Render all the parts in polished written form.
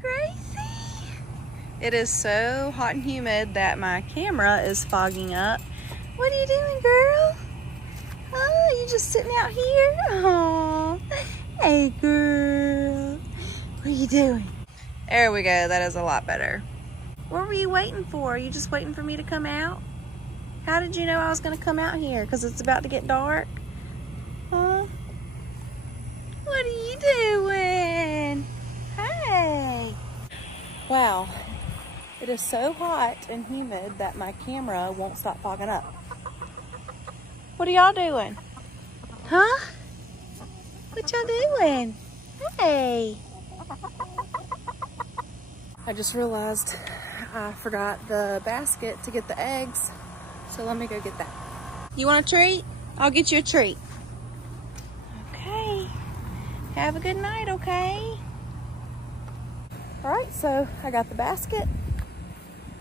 Gracie. It is so hot and humid that my camera is fogging up. What are you doing, girl? Oh, you just sitting out here? Oh, hey, girl. What are you doing? There we go. That is a lot better. What were you waiting for? Are you just waiting for me to come out? How did you know I was going to come out here? Because it's about to get dark? Huh? What are you doing? Hey. Wow. It is so hot and humid that my camera won't stop fogging up. What are y'all doing? Huh? What y'all doing? Hey. I just realized I forgot the basket to get the eggs. So let me go get that. You want a treat? I'll get you a treat. Okay. Have a good night, okay? All right, so I got the basket.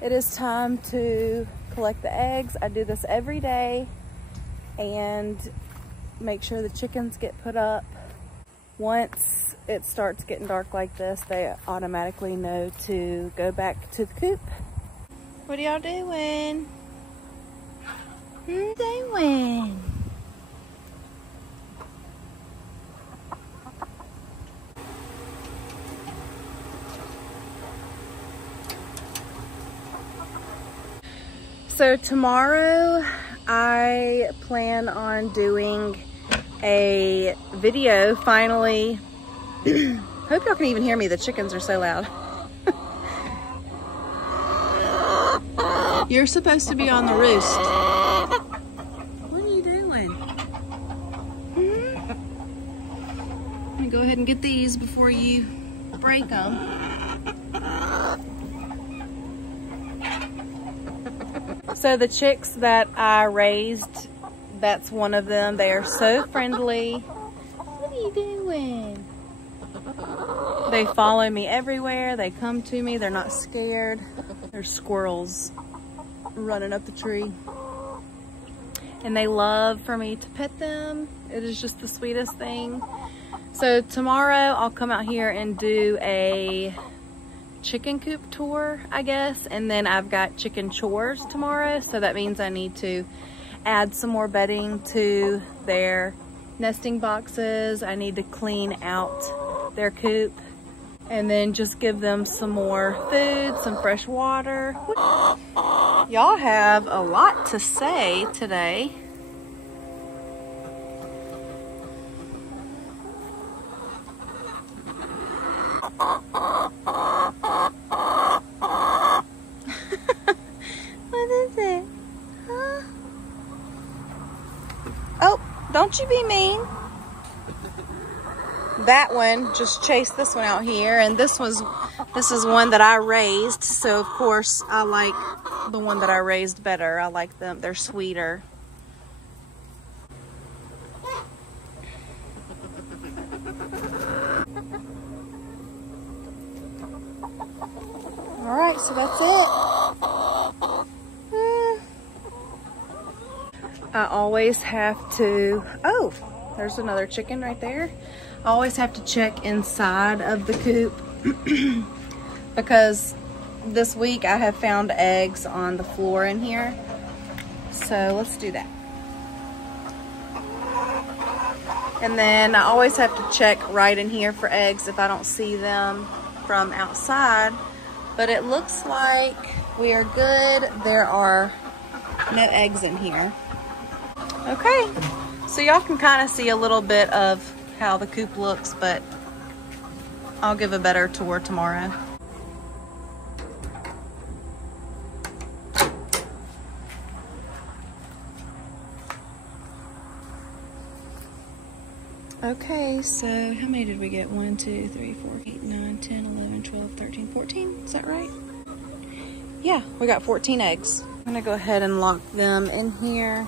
It is time to collect the eggs. I do this every day and make sure the chickens get put up. Once it starts getting dark like this, they automatically know to go back to the coop. What are y'all doing? What are you doing? So tomorrow I plan on doing a video finally. Hope y'all can even hear me. The chickens are so loud. You're supposed to be on the roost. What are you doing? Let me go ahead and get these before you break them. So the chicks that I raised, that's one of them. They are so friendly. What are you doing? They follow me everywhere. They come to me. They're not scared. There's squirrels running up the tree. And they love for me to pet them. It is just the sweetest thing. So tomorrow I'll come out here and do a chicken coop tour, I guess, and then I've got chicken chores tomorrow, so that means I need to add some more bedding to their nesting boxes. I need to clean out their coop and then just give them some more food, some fresh water. Y'all have a lot to say today. Don't you be mean. That one just chased this one out here, and this is one that I raised, so of course I like the one that I raised better. I like them. They're sweeter. All right, so that's it. I always have to, oh, there's another chicken right there. I always have to check inside of the coop because this week I have found eggs on the floor in here. So let's do that. And then I always have to check right in here for eggs if I don't see them from outside. But it looks like we are good. There are no eggs in here. Okay, so y'all can kind of see a little bit of how the coop looks, but I'll give a better tour tomorrow. Okay, so how many did we get? 1, 2, 3, 4, 8, 9, 10, 11, 12, 13, 14. Is that right? Yeah, we got 14 eggs. I'm gonna go ahead and lock them in here.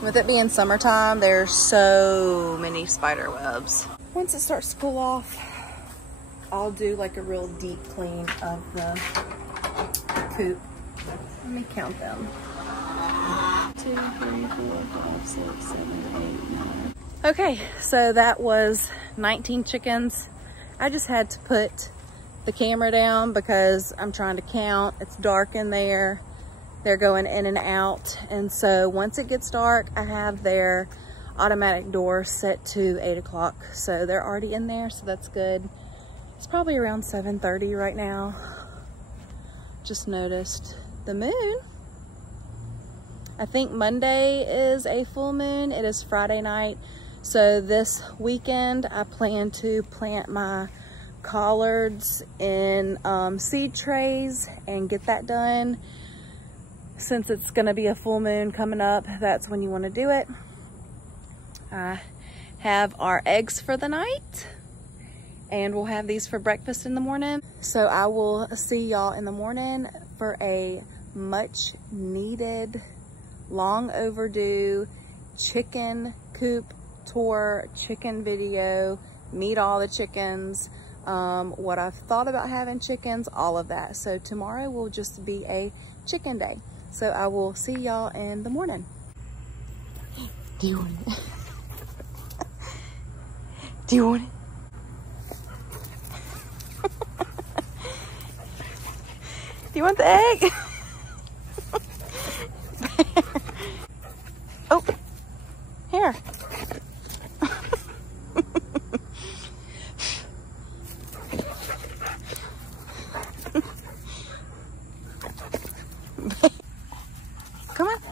With it being summertime, there's so many spider webs. Once it starts to cool off, I'll do like a real deep clean of the coop. Let me count them. 2, 3, 4, 5, 6, 7, 8, 9. Okay, so that was 19 chickens. I just had to put the camera down because I'm trying to count. It's dark in there. They're going in and out. And so once it gets dark, I have their automatic door set to 8 o'clock. So they're already in there, so that's good. It's probably around 7:30 right now. Just noticed the moon. I think Monday is a full moon. It is Friday night. So this weekend, I plan to plant my collards in seed trays and get that done. Since it's gonna be a full moon coming up, that's when you wanna do it. I have our eggs for the night, and we'll have these for breakfast in the morning. So I will see y'all in the morning for a much needed, long overdue chicken coop tour, chicken video, meet all the chickens, what I've thought about having chickens, all of that. So tomorrow will just be a chicken day. So I will see y'all in the morning. Do you want it? Do you want it? Do you want the egg? Oh, here. Come on.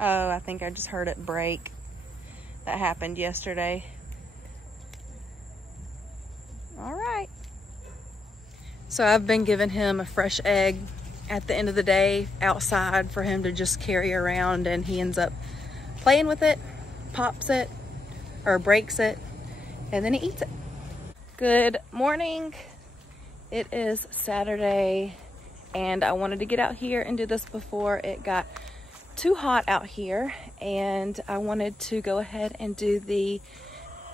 Oh, I think I just heard it break. That happened yesterday. All right. So I've been giving him a fresh egg at the end of the day outside for him to just carry around, and he ends up playing with it, pops it, or breaks it, and then he eats it. Good morning. It is Saturday, and I wanted to get out here and do this before it got too hot out here, and I wanted to go ahead and do the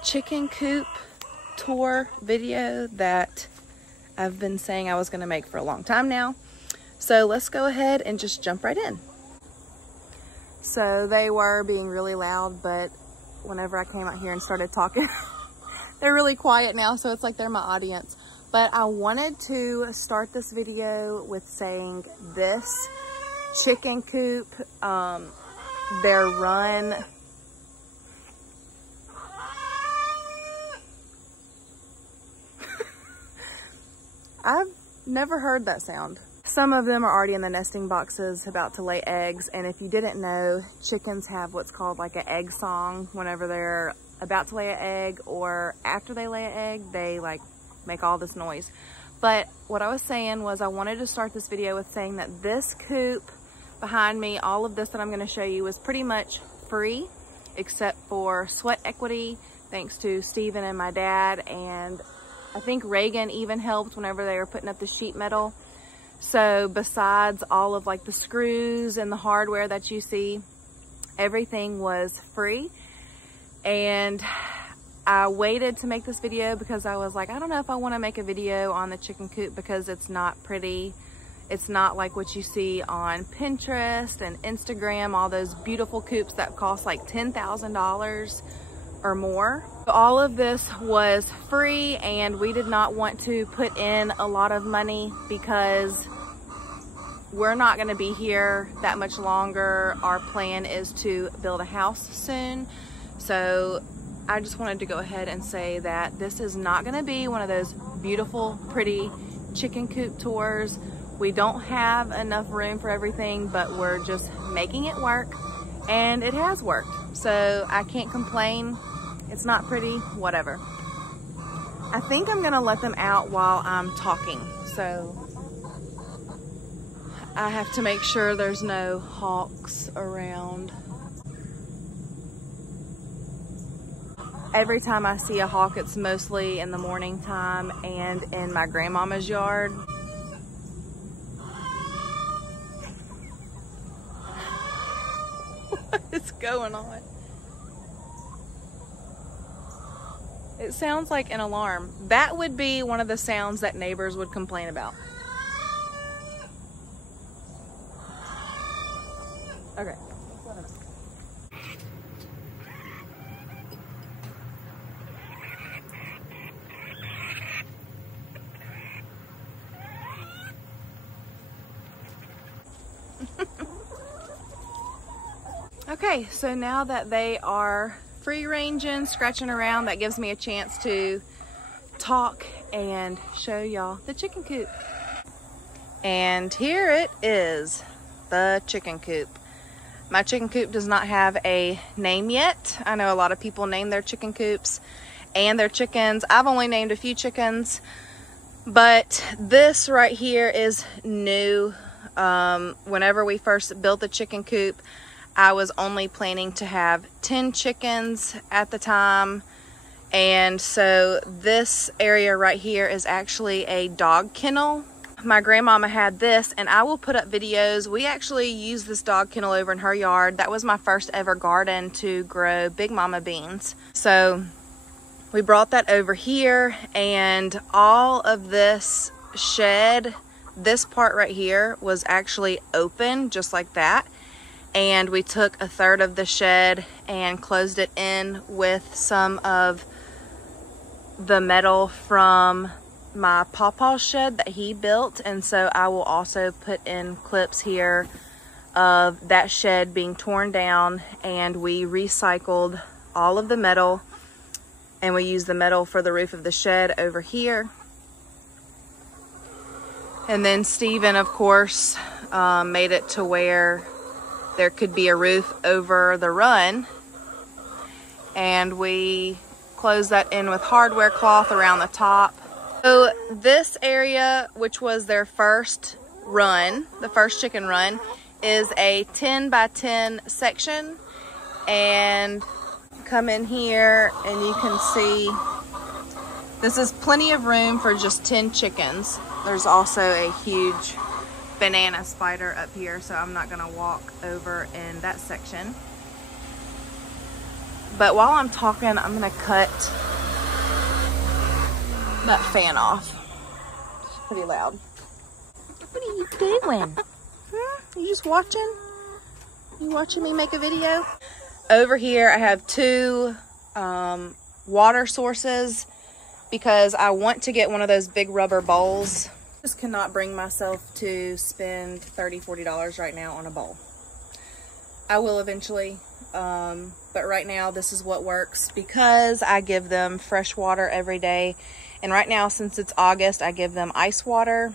chicken coop tour video that I've been saying I was going to make for a long time now. So let's go ahead and just jump right in. So they were being really loud, but whenever I came out here and started talking, they're really quiet now, so it's like they're my audience. But I wanted to start this video with saying this chicken coop, their run, I've never heard that sound. Some of them are already in the nesting boxes about to lay eggs, and if you didn't know, chickens have what's called like an egg song. Whenever they're about to lay an egg or after they lay an egg, they like make all this noise. But what I was saying was I wanted to start this video with saying that this coop behind me, all of this that I'm going to show you, is pretty much free except for sweat equity, thanks to Steven and my dad, and I think Reagan even helped whenever they were putting up the sheet metal. So besides all of like the screws and the hardware that you see, everything was free. And I waited to make this video because I was like, I don't know if I want to make a video on the chicken coop because it's not pretty. It's not like what you see on Pinterest and Instagram, all those beautiful coops that cost like $10,000 or more. All of this was free, and we did not want to put in a lot of money because we're not going to be here that much longer. Our plan is to build a house soon. So I just wanted to go ahead and say that this is not going to be one of those beautiful, pretty chicken coop tours. We don't have enough room for everything, but we're just making it work, and it has worked. So I can't complain. It's not pretty, whatever. I think I'm gonna let them out while I'm talking. So I have to make sure there's no hawks around. Every time I see a hawk, it's mostly in the morning time and in my grandmama's yard. What is going on? It sounds like an alarm. That would be one of the sounds that neighbors would complain about. Okay. Okay, so now that they are free ranging, scratching around, that gives me a chance to talk and show y'all the chicken coop. And here it is, the chicken coop. My chicken coop does not have a name yet. I know a lot of people name their chicken coops and their chickens. I've only named a few chickens, but this right here is new. Whenever we first built the chicken coop, I was only planning to have 10 chickens at the time. And so this area right here is actually a dog kennel. My grandmama had this, and I will put up videos. We actually used this dog kennel over in her yard. That was my first ever garden to grow Big Mama beans. So we brought that over here, and all of this shed, this part right here was actually open just like that. And we took a third of the shed and closed it in with some of the metal from my pawpaw's shed that he built. And so I will also put in clips here of that shed being torn down, and we recycled all of the metal, and we used the metal for the roof of the shed over here. And then Steven, of course, made it to where there could be a roof over the run, and we closed that in with hardware cloth around the top. So this area, which was their first run, the first chicken run, is a 10 by 10 section. And come in here and you can see this is plenty of room for just 10 chickens. There's also a huge banana spider up here, so I'm not gonna walk over in that section. But while I'm talking, I'm gonna cut that fan off. It's pretty loud. What are you doing? You just watching? You watching me make a video? Over here I have two water sources because I want to get one of those big rubber bowls. Just cannot bring myself to spend $30, $40 right now on a bowl. I will eventually, but right now this is what works because I give them fresh water every day. And right now, since it's August, I give them ice water,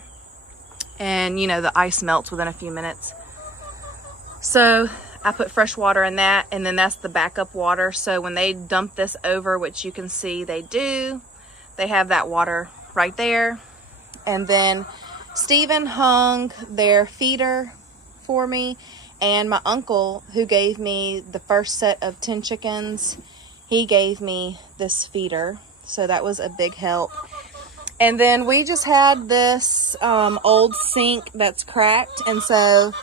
and you know, the ice melts within a few minutes. So I put fresh water in that, and then that's the backup water. So when they dump this over, which you can see they do, they have that water right there. And then Steven hung their feeder for me, and my uncle, who gave me the first set of 10 chickens, he gave me this feeder. So that was a big help. And then we just had this old sink that's cracked, and so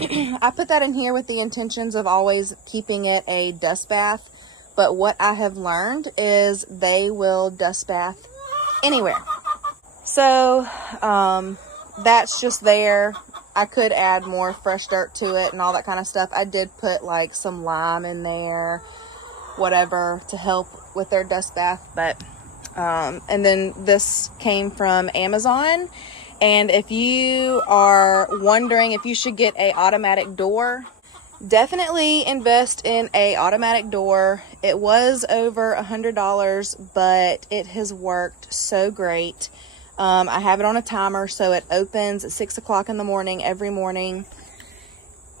I put that in here with the intentions of always keeping it a dust bath. But what I have learned is they will dust bath anywhere. So that's just there. I could add more fresh dirt to it and all that kind of stuff. I did put like some lime in there, whatever, to help with their dust bath. But and then this came from Amazon. And if you are wondering if you should get a automatic door, definitely invest in a automatic door. It was over $100, but it has worked so great. I have it on a timer, so it opens at 6 o'clock in the morning every morning.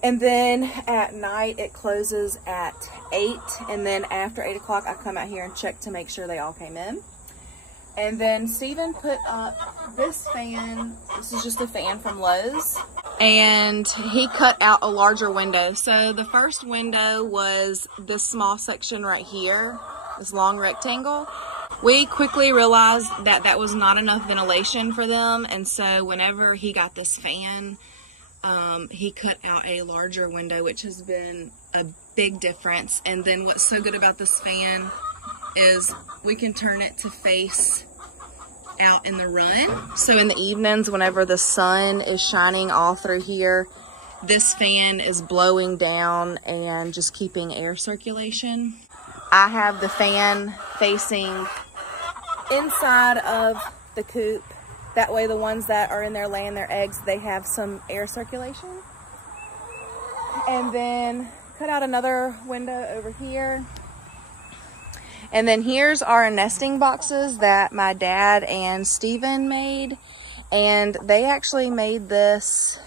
And then at night it closes at 8. And then after 8 o'clock I come out here and check to make sure they all came in. And then Steven put up this fan. This is just a fan from Lowe's. And he cut out a larger window. So the first window was this small section right here. this long rectangle. We quickly realized that that was not enough ventilation for them, and so whenever he got this fan, he cut out a larger window, which has been a big difference. And then what's so good about this fan is we can turn it to face out in the run. So in the evenings, whenever the sun is shining all through here, this fan is blowing down and just keeping air circulation. I have the fan facing inside of the coop. That way the ones that are in there laying their eggs, they have some air circulation. And then cut out another window over here. And then here's our nesting boxes that my dad and Steven made. And they actually made this,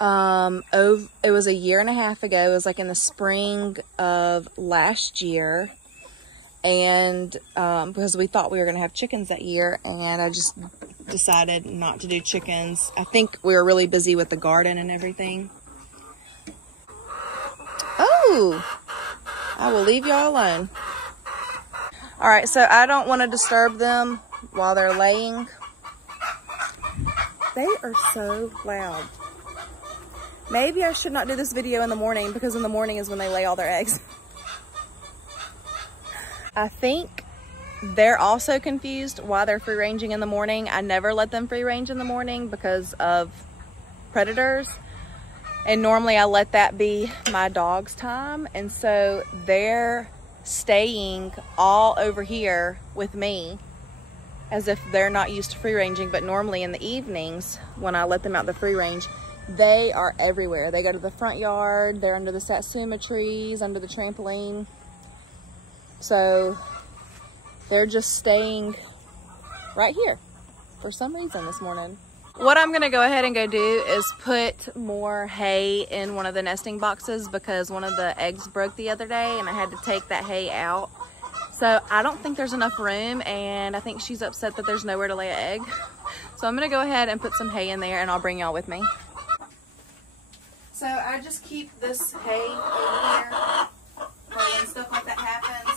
it was a year and a half ago. It was like in the spring of last year. And because we thought we were going to have chickens that year, and I just decided not to do chickens. I think we were really busy with the garden and everything. Oh, I will leave y'all alone. All right, so I don't want to disturb them while they're laying. They are so loud. Maybe I should not do this video in the morning, because in the morning is when they lay all their eggs. I think they're also confused why they're free ranging in the morning. I never let them free range in the morning because of predators. And normally I let that be my dog's time. And so they're staying all over here with me as if they're not used to free ranging. But normally in the evenings, when I let them out the free range, they are everywhere. They go to the front yard, they're under the satsuma trees, under the trampoline. So they're just staying right here for some reason this morning. What I'm gonna go ahead and go do is put more hay in one of the nesting boxes, because one of the eggs broke the other day and I had to take that hay out. So I don't think there's enough room, and I think she's upset that there's nowhere to lay an egg. So I'm gonna go ahead and put some hay in there, and I'll bring y'all with me. So I just keep this hay over here for when stuff like that happens.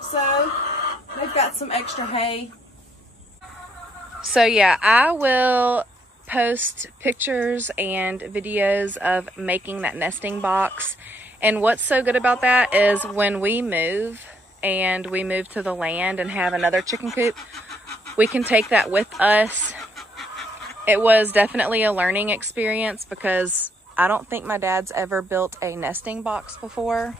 So they've got some extra hay. So yeah, I will post pictures and videos of making that nesting box. And what's so good about that is when we move and we move to the land and have another chicken coop, we can take that with us. It was definitely a learning experience, because I don't think my dad's ever built a nesting box before.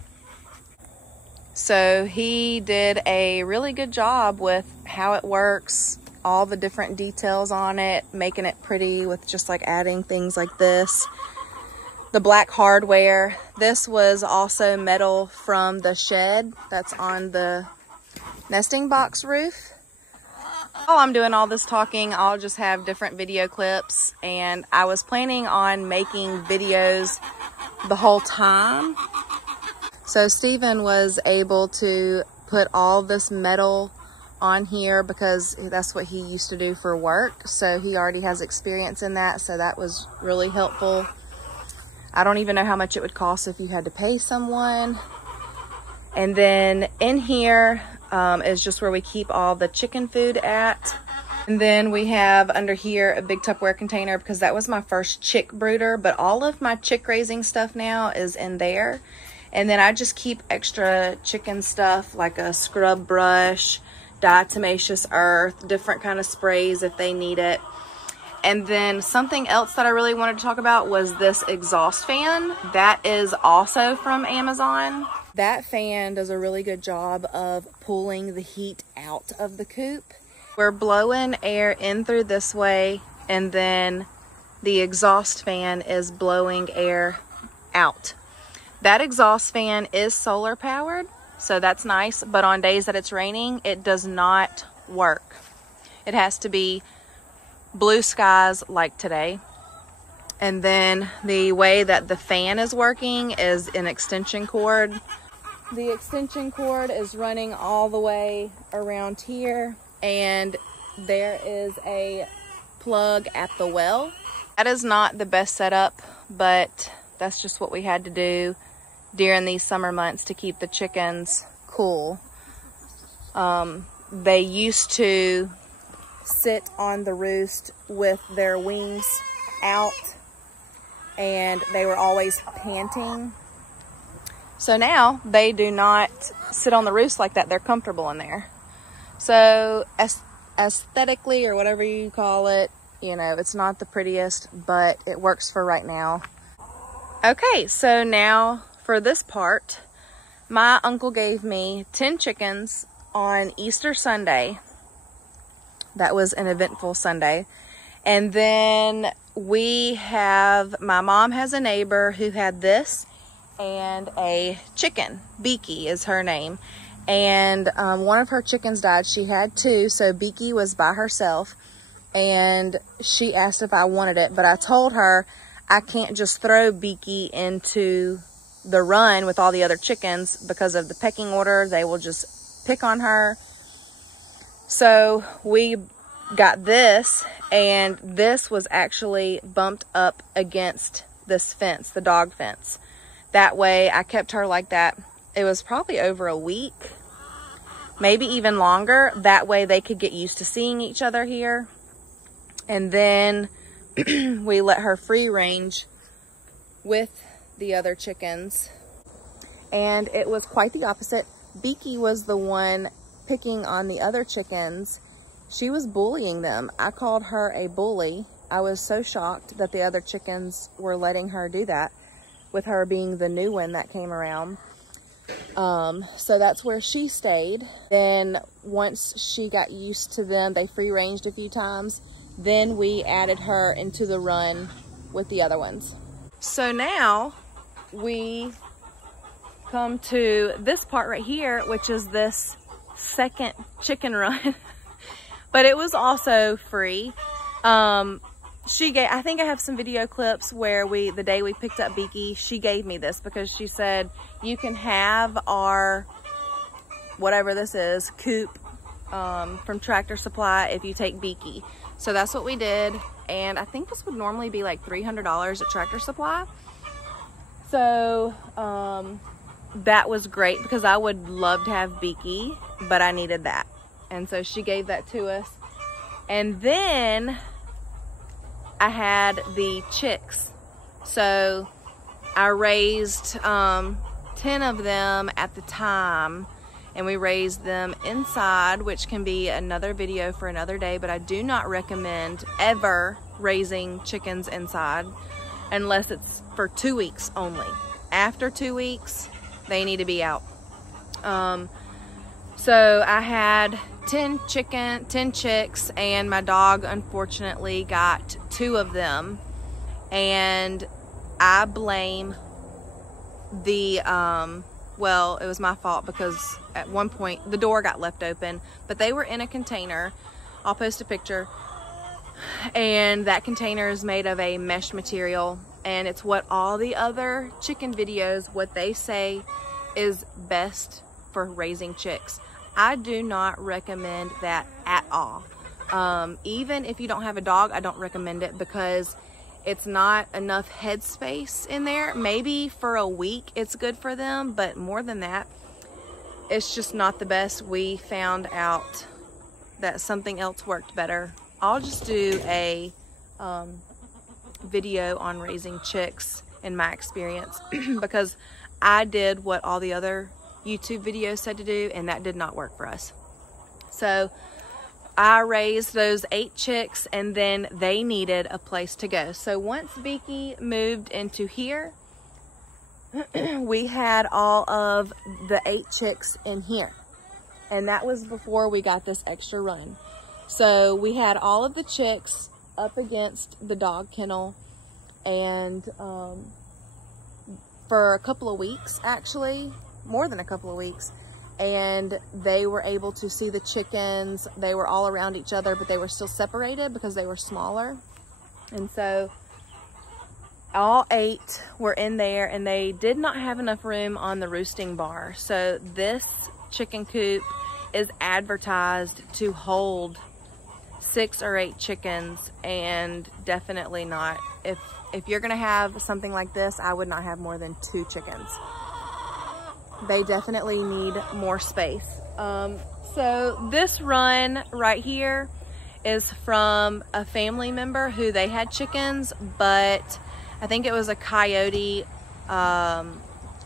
So he did a really good job with how it works, all the different details on it, making it pretty with just like adding things like this. The black hardware. This was also metal from the shed that's on the nesting box roof. While I'm doing all this talking, I'll just have different video clips, and I was planning on making videos the whole time. So Steven was able to put all this metal on here because that's what he used to do for work. So he already has experience in that. So that was really helpful. I don't even know how much it would cost if you had to pay someone. And then in here is just where we keep all the chicken food at. And then we have under here a big Tupperware container, because that was my first chick brooder, but all of my chick raising stuff now is in there. And then I just keep extra chicken stuff like a scrub brush, diatomaceous earth, different kind of sprays if they need it. And then something else that I really wanted to talk about was this exhaust fan. That is also from Amazon. That fan does a really good job of pulling the heat out of the coop. We're blowing air in through this way, and then the exhaust fan is blowing air out. That exhaust fan is solar powered, so that's nice. But on days that it's raining, it does not work. It has to be blue skies like today. And then the way that the fan is working is an extension cord. The extension cord is running all the way around here, and there is a plug at the well. That is not the best setup, but that's just what we had to do during these summer months to keep the chickens cool. They used to sit on the roost with their wings out, and they were always panting. So now they do not sit on the roost like that. They're comfortable in there. So aesthetically, or whatever you call it, you know, it's not the prettiest, but it works for right now. Okay, so now for this part, my uncle gave me 10 chickens on Easter Sunday. That was an eventful Sunday. And then my mom has a neighbor who had this and a chicken. Beaky is her name. And one of her chickens died. She had 2, so Beaky was by herself. And she asked if I wanted it, but I told her I can't just throw Beaky into the run with all the other chickens because of the pecking order. They will just pick on her. So we got this, and this was actually bumped up against this fence, the dog fence. That way I kept her like that. It was probably over a week, maybe even longer. That way they could get used to seeing each other here. And then we let her free range with the other chickens. And it was quite the opposite. Beaky was the one picking on the other chickens. She was bullying them. I called her a bully. I was so shocked that the other chickens were letting her do that, with her being the new one that came around. So that's where she stayed. Then once she got used to them, they free ranged a few times. Then we added her into the run with the other ones. So now we come to this part right here, which is this second chicken run. But it was also free. I think I have some video clips where the day we picked up Beaky, she gave me this because she said, you can have our, whatever this is, Coop from Tractor Supply if you take Beaky. So that's what we did. And I think this would normally be like $300 at Tractor Supply. So that was great because I would love to have Beaky, but I needed that. And so she gave that to us. And then I had the chicks. So I raised 10 of them at the time, and we raised them inside, which can be another video for another day, but I do not recommend ever raising chickens inside unless it's for 2 weeks only. After 2 weeks, they need to be out. So I had 10 chicks, and my dog unfortunately got 2 of them, and I blame the well, it was my fault because at one point the door got left open, but they were in a container. I'll post a picture. And that container is made of a mesh material, and it's what all the other chicken videos, what they say is best for raising chicks. I do not recommend that at all. Even if you don't have a dog, I don't recommend it because it's not enough headspace in there. Maybe for a week it's good for them, but more than that, it's just not the best. We found out that something else worked better. I'll just do a video on raising chicks in my experience because I did what all the other YouTube videos said to do, and that did not work for us. So I raised those 8 chicks, and then they needed a place to go. So once Beaky moved into here, we had all of the 8 chicks in here, and that was before we got this extra run. So we had all of the chicks up against the dog kennel, and for a couple of weeks, actually more than a couple of weeks, and they were able to see the chickens. They were all around each other, but they were still separated because they were smaller. And so all 8 were in there, and they did not have enough room on the roosting bar. So this chicken coop is advertised to hold 6 or 8 chickens, and definitely not. If you're gonna have something like this, I would not have more than 2 chickens. They definitely need more space. So this run right here is from a family member who they had chickens, but I think it was a coyote a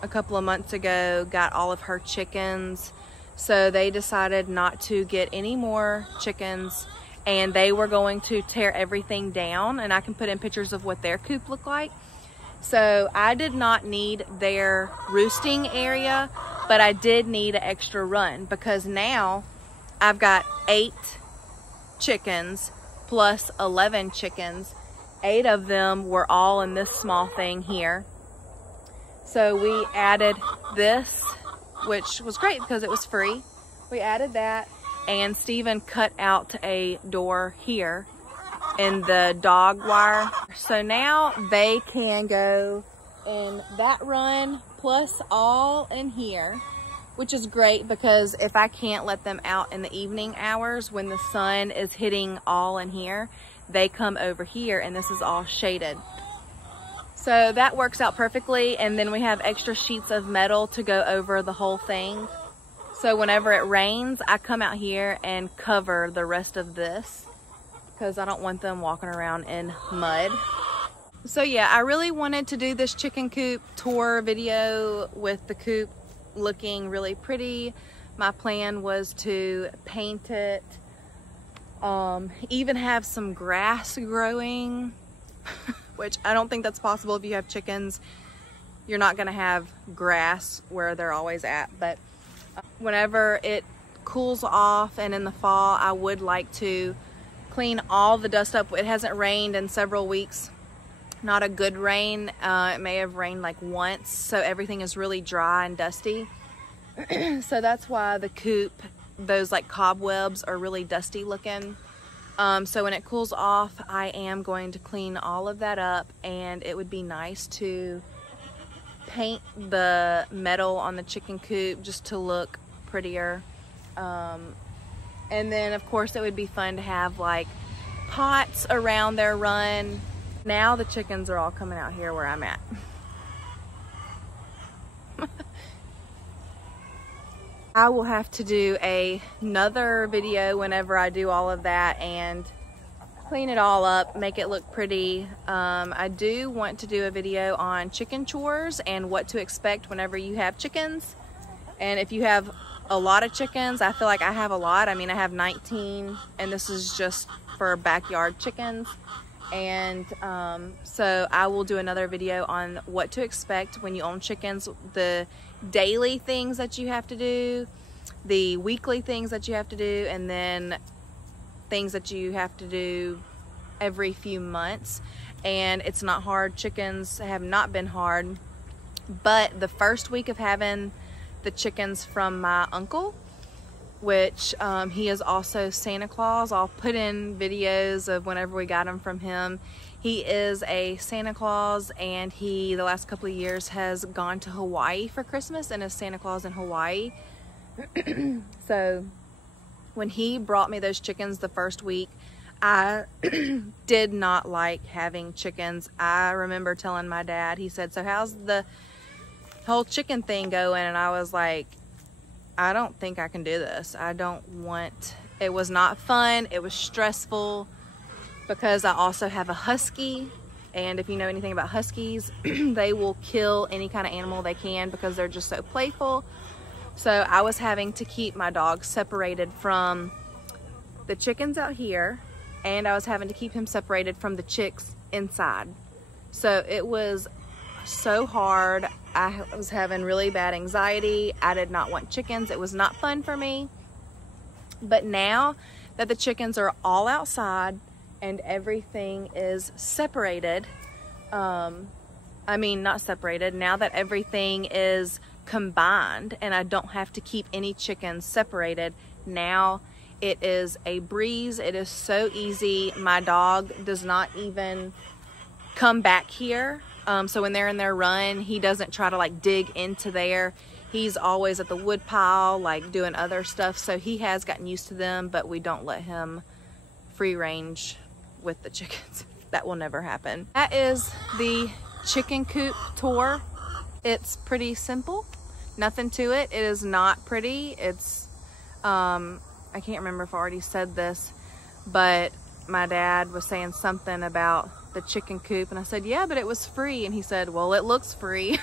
couple of months ago got all of her chickens. So they decided not to get any more chickens, and they were going to tear everything down, and I can put in pictures of what their coop looked like. So I did not need their roosting area, but I did need an extra run, because now I've got 8 chickens plus 11 chickens. 8 of them were all in this small thing here. So we added this, which was great because it was free. We added that, and Steven cut out a door here in the dog wire. So now they can go in that run plus all in here, which is great because if I can't let them out in the evening hours when the sun is hitting all in here, they come over here, and this is all shaded. So that works out perfectly. And then we have extra sheets of metal to go over the whole thing. So whenever it rains, I come out here and cover the rest of this because I don't want them walking around in mud. So yeah, I really wanted to do this chicken coop tour video with the coop looking really pretty. My plan was to paint it, even have some grass growing, which I don't think that's possible if you have chickens. You're not gonna have grass where they're always at, but whenever it cools off and in the fall, I would like to clean all the dust up. It hasn't rained in several weeks. Not a good rain. It may have rained like once, so everything is really dry and dusty. So that's why the coop, those like cobwebs are really dusty looking. So when it cools off, I am going to clean all of that up, and it would be nice to paint the metal on the chicken coop just to look prettier. And then of course it would be fun to have like pots around their run. Now the chickens are all coming out here where I'm at. I will have to do another video whenever I do all of that and clean it all up, make it look pretty. I do want to do a video on chicken chores and what to expect whenever you have chickens. And if you have a lot of chickens, I feel like I have a lot. I mean, I have 19, and this is just for backyard chickens. And so I will do another video on what to expect when you own chickens, the daily things that you have to do, the weekly things that you have to do, and then things that you have to do every few months. And it's not hard. Chickens have not been hard, but the first week of having the chickens from my uncle, which he is also Santa Claus. I'll put in videos of whenever we got him from him. He is a Santa Claus, and he, the last couple of years, has gone to Hawaii for Christmas and is Santa Claus in Hawaii. So when he brought me those chickens the first week, I did not like having chickens. I remember telling my dad, he said, "So how's the whole chicken thing going?" And I was like, I don't think I can do this. I don't want, it was not fun. It was stressful because I also have a husky. And if you know anything about huskies, they will kill any kind of animal they can because they're just so playful. So I was having to keep my dog separated from the chickens out here, and I was having to keep him separated from the chicks inside. So it was so hard. I was having really bad anxiety. I did not want chickens. It was not fun for me. But now that the chickens are all outside and everything is separated, I mean, not separated, now that everything is combined and I don't have to keep any chickens separated. Now it is a breeze. It is so easy. My dog does not even come back here. So when they're in their run, he doesn't try to like dig into there. He's always at the wood pile, like doing other stuff. So he has gotten used to them, but we don't let him free range with the chickens. That will never happen. That is the chicken coop tour. It's pretty simple, nothing to it. It is not pretty. It's, I can't remember if I already said this, but my dad was saying something about the chicken coop and I said, yeah, but it was free. And he said, well, it looks free.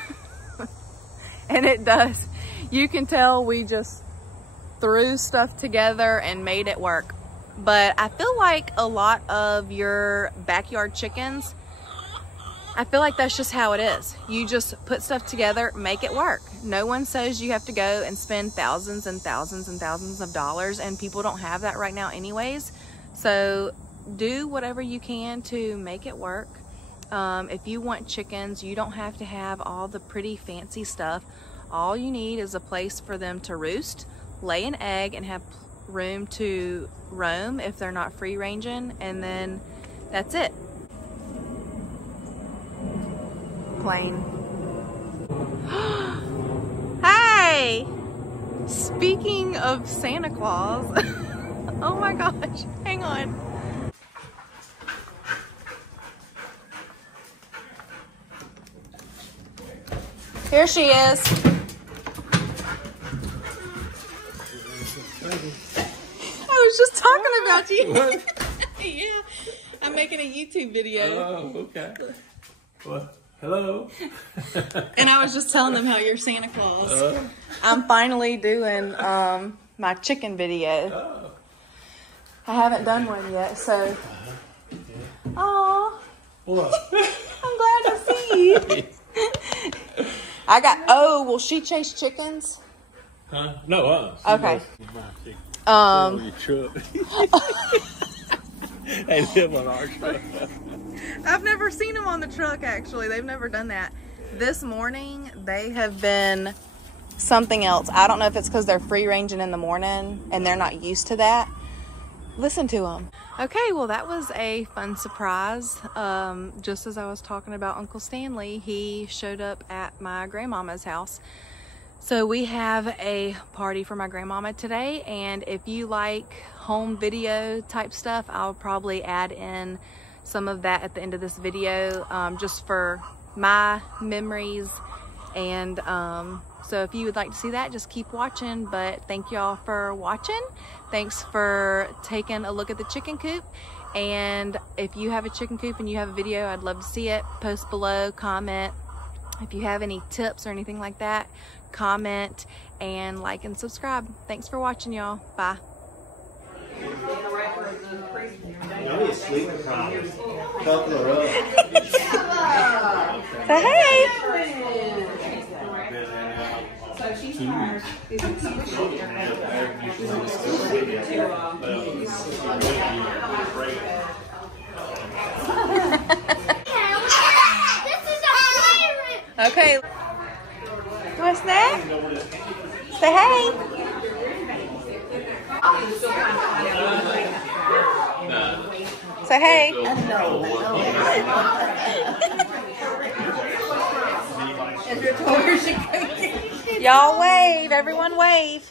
And it does. You can tell we just threw stuff together and made it work. But I feel like a lot of your backyard chickens, I feel like that's just how it is. You just put stuff together, make it work. No one says you have to go and spend thousands and thousands and thousands of dollars, and people don't have that right now anyways. So do whatever you can to make it work. If you want chickens, you don't have to have all the pretty fancy stuff. All you need is a place for them to roost, lay an egg, and have room to roam if they're not free ranging, and then that's it. Plain. Hey! Speaking of Santa Claus, oh my gosh, hang on. Here she is. I was just talking about you. Yeah, I'm making a YouTube video. Oh, okay. Well, hello. And I was just telling them how you're Santa Claus. I'm finally doing my chicken video. I haven't done one yet, so. Aw. What? I'm glad to see you. I got, oh, will she chase chickens? Huh? No, Okay. Your truck. They live on our truck. I've never seen them on the truck, actually. They've never done that. This morning, they have been something else. I don't know if it's because they're free ranging in the morning and they're not used to that. Listen to them. Okay, well, that was a fun surprise. Just as I was talking about Uncle Stanley, he showed up at my grandmama's house. So we have a party for my grandmama today, and if you like home video type stuff, I'll probably add in some of that at the end of this video, just for my memories. And so if you would like to see that, just keep watching. But thank y'all for watching. Thanks for taking a look at the chicken coop. And if you have a chicken coop and you have a video, I'd love to see it. Post below, comment. If you have any tips or anything like that, comment and like and subscribe. Thanks for watching, y'all. Bye. Say hey. Okay. What's that? Say hey. Say hey. Y'all wave. Everyone wave.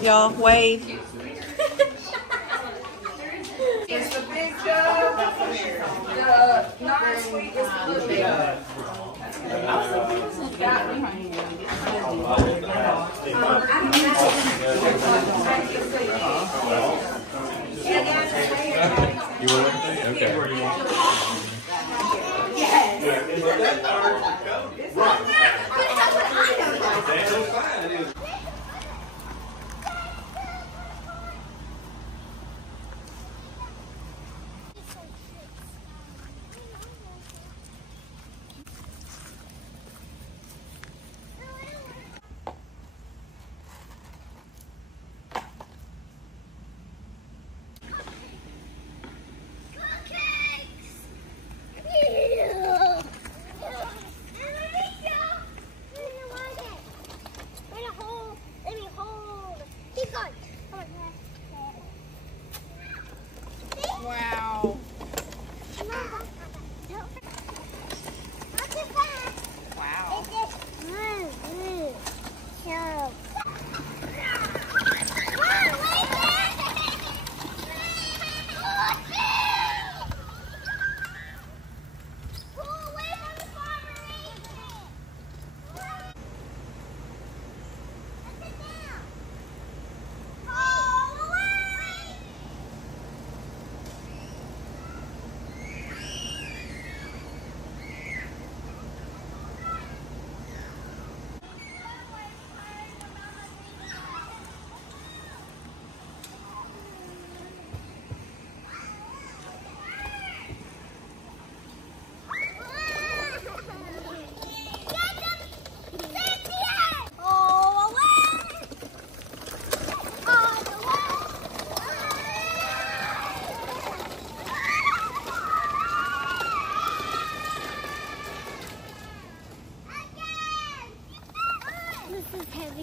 Y'all wave. It's the big jug. The non-sweet is the big jug. You want everything? Okay. Wow. Wow.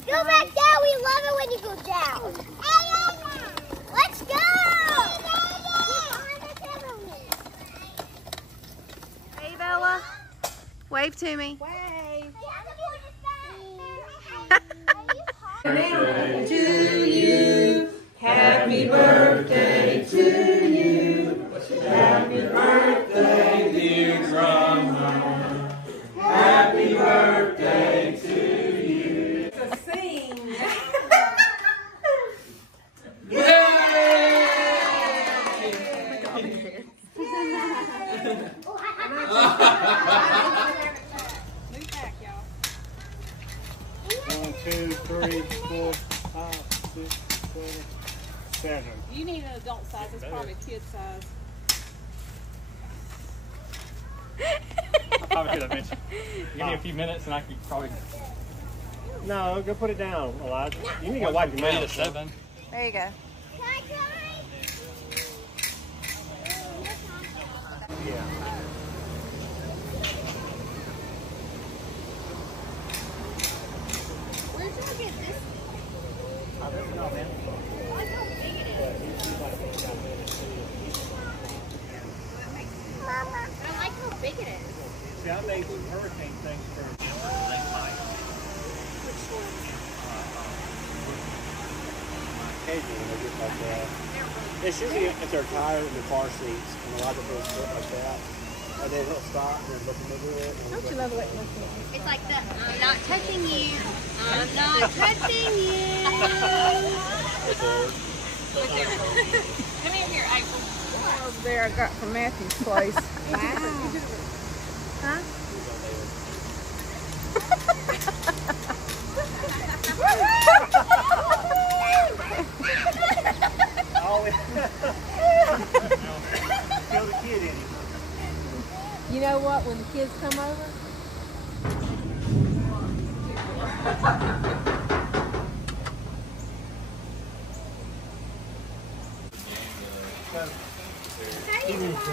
Go back down. We love it when you go down. Let's go. Hey, Bella. Wave to me. Wave. To you, happy birthday to you. Happy birthday, dear grandma. Happy birthday to you. To sing. One, two, three, four, five, 6, 7, 7. You need an adult size. It's probably kid size. I probably should have mentioned. Give me a few minutes and I could probably. No, go put it down, Elijah. You need to go wipe your 3 to mouth. 7. There you go. Yeah. Where'd y'all get this? I don't know, man. I like how big it is. Mama. I like how big it is. See, I made some hurricane things for occasionally they get like that. It's usually if they're tired in the car seats and a lot of those stuff like that. And then he'll stop and look into it. Don't you love the way it looks? It's like the I'm not touching you. I'm not touching you. Come here, April. Over there I got from Matthew's place. Wow. Huh? Kill the kid in him. You know what? When the kids come over, He needs to